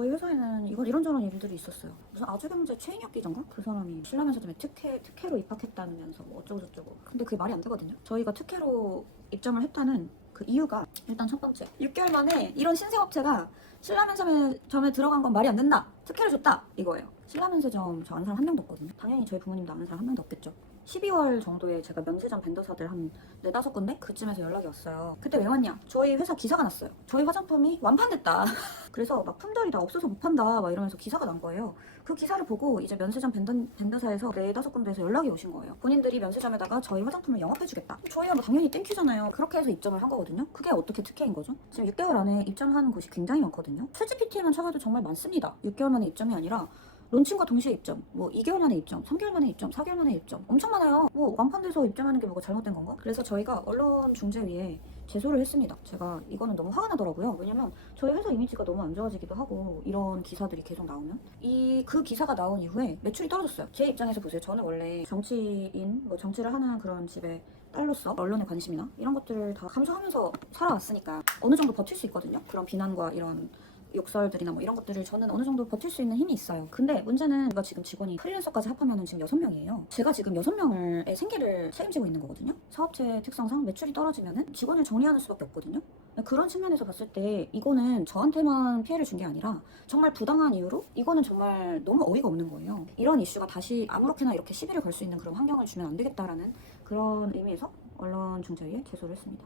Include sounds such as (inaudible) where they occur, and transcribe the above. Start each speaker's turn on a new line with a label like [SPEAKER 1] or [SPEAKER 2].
[SPEAKER 1] 저희 회사에는 이건 이런저런 일들이 있었어요. 무슨 아주경제 최인혁 기자인가? 그 사람이 신라면서점에 특혜, 특혜로 입학했다면서 뭐 어쩌고저쩌고. 근데 그게 말이 안 되거든요. 저희가 특혜로 입점을 했다는 그 이유가 일단 첫 번째 6개월 만에 이런 신생업체가 신라면서점에 들어간 건 말이 안 된다. 특혜를 줬다. 이거예요. 신라면세점 저 아는 사람 한 명도 없거든요. 당연히 저희 부모님도 아는 사람 한 명도 없겠죠. 12월 정도에 제가 면세점 벤더사들 한 네다섯 군데 그쯤에서 연락이 왔어요. 그때 왜 왔냐? 저희 회사 기사가 났어요. 저희 화장품이 완판됐다. (laughs) 그래서 막 품절이 다 없어서 못 판다 막 이러면서 기사가 난 거예요. 그 기사를 보고 이제 면세점 벤더, 벤더 사에서 네다섯 군데에서 연락이 오신 거예요. 본인들이 면세점에다가 저희 화장품을 영업해주겠다. 저희가 뭐 당연히 땡큐잖아요. 그렇게 해서 입점을 한 거거든요. 그게 어떻게 특혜인 거죠? 지금 6개월 안에 입점하는 곳이 굉장히 많거든요. 실제 PT에만 쳐봐도 정말 많습니다. 6개월 만에 입점이 아니라 론칭과 동시에 입점, 뭐 2개월 만에 입점, 3개월 만에 입점, 4개월 만에 입점 엄청 많아요. 뭐 완판돼서 입점하는 게 뭐가 잘못된 건가? 그래서 저희가 언론 중재위에 제소를 했습니다. 제가 이거는 너무 화가 나더라고요. 왜냐면 저희 회사 이미지가 너무 안 좋아지기도 하고 이런 기사들이 계속 나오면 이 그 기사가 나온 이후에 매출이 떨어졌어요. 제 입장에서 보세요. 저는 원래 정치인, 뭐 정치를 하는 그런 집에 딸로서 언론에 관심이나 이런 것들을 다 감수하면서 살아왔으니까 어느 정도 버틸 수 있거든요. 그런 비난과 이런 욕설들이나 뭐 이런 것들을 저는 어느 정도 버틸 수 있는 힘이 있어요. 근데 문제는 제가 지금 직원이 프리랜서까지 합하면 지금 6명이에요. 제가 지금 6명의 생계를 책임지고 있는 거거든요. 사업체 특성상 매출이 떨어지면 직원을 정리하는 수밖에 없거든요. 그런 측면에서 봤을 때 이거는 저한테만 피해를 준 게 아니라 정말 부당한 이유로 이거는 정말 너무 어이가 없는 거예요. 이런 이슈가 다시 아무렇게나 이렇게 시비를 걸 수 있는 그런 환경을 주면 안 되겠다라는 그런 의미에서 언론 중재위에 제소를 했습니다.